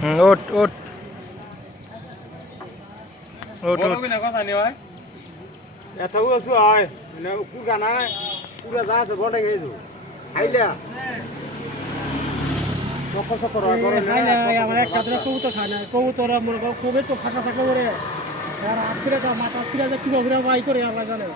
হুম ওট ওট ওট ওট এটাও আছো হয় মানে কুড়া নাই। কুড়া যা আছে বটে গেছো খাইলা চক্কর চক্কর হয় করে না আমার একটা ধরে কবুতর খায় না কবুতর মনে করো খুব একটু ফাঁসা থাকলে পরে আর যা মাথা ছিঁড়ে যা কীভাবে করে বাই করে আল্লাহ জানে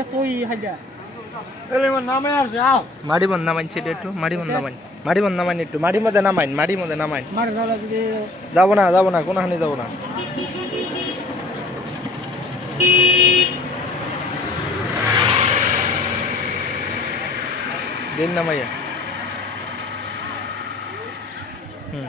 এতই হাইডা মাড়ি বন্ধ নামাইন সেটা একটু মাড়ি বন্ধ নামাইন মাড়ি বন্ধ নামাইন একটু মাড়ির মধ্যে নামাইন মাড়ির মধ্যে নামাইন যাব না যাব না কোনখানে যাব না? দিন নামাইয়া। হুম।